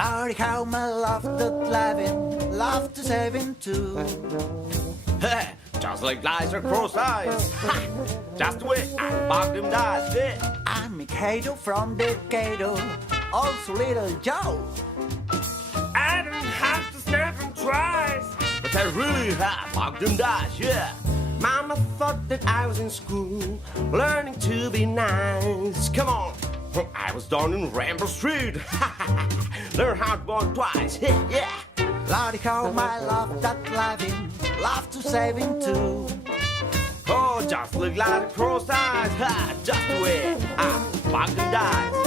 Lordy, how I love that living, love to saving too. Hey, just like lies across eyes. Ha! Just the way I bug them dice. Yeah. I'm Mikado from Decatur, also Little Joe. I don't have to snap them twice, but I really have bugged them dice. Yeah. Mama thought that I was in school, learning to be nice. Come on. I was down in Ramble Street. Learn how to walk twice. Yeah. Lordy, how I love that living, love to saving too. Oh, just look like the cross eyes. Ha, just the way I bugged them dice.